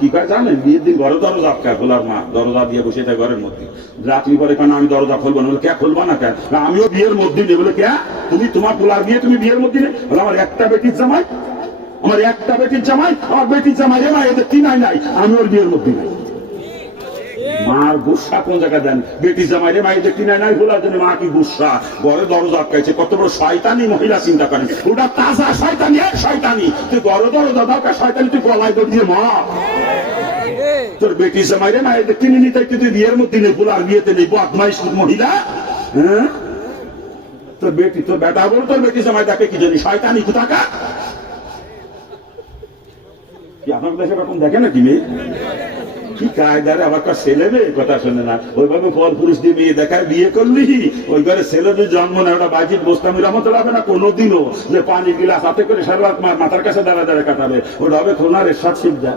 কি করে জানেন, বিয়ের দিন ঘরে দরজা আটকায়, খোলার মা দরজা দিয়ে বসে থাকে ঘরের মধ্যে। রাত্রি পরে কেন আমি দরজা খুলবো না, কে খুলবো না কেন, আমিও বিয়ের মধ্যে নেই। বলে কে তুমি, তোমার পোলার বিয়ে তুমি বিয়ের মধ্যে নেই? বলে আমার একটা বেটির জামাই, আমার একটা বেটির জামাই, আমার বেটির জামাই রে মা, এদের তিনাই নাই, আমি ওর বিয়ের মধ্যে নাই। মার গুসা কোন জায়গায় দেন, বেটি জামাই রে মা এদের তিনাই নাই বলার জন্য মা কি গুসা, ঘরে দরজা আটকাইছে। কত বড় শয়তানি মহিলা চিন্তা করেন, ওটা তাজা শয়তানি, এক শয়তানি। তুই ঘরে দরজা দরকার শয়তানি, তুই গলায় দড়ি দিয়ে মা তোর বেটি জামাই রে মা এদের কিনে নিতে, তুই বিয়ের মধ্যে নেই, পোলার বিয়েতে নেই, বদমাইশ মহিলা। হ্যাঁ, তোর বেটি, তোর বেটা বল, তোর বেটি জামাই দেখে কি জানি, শয়তানি কোথাকা। কি আপনার দেশে এরকম দেখে নাকি মেয়ে? কি কায়দারে আবার তার ছেলে মেয়ে কথা শোনে না, ওইভাবে পর পুরুষ দিয়ে বিয়ে দেখায়, বিয়ে করলি ওই ঘরে ছেলে মেয়ে জন্ম না, ওটা বাজিত বোস্তামির মতো হবে না কোনোদিনও, যে পানি গিলাস হাতে করে সারা মাথার কাছে দাঁড়া দাঁড়া কাটাবে, ওটা হবে খোলার এরশাদ শিবদা।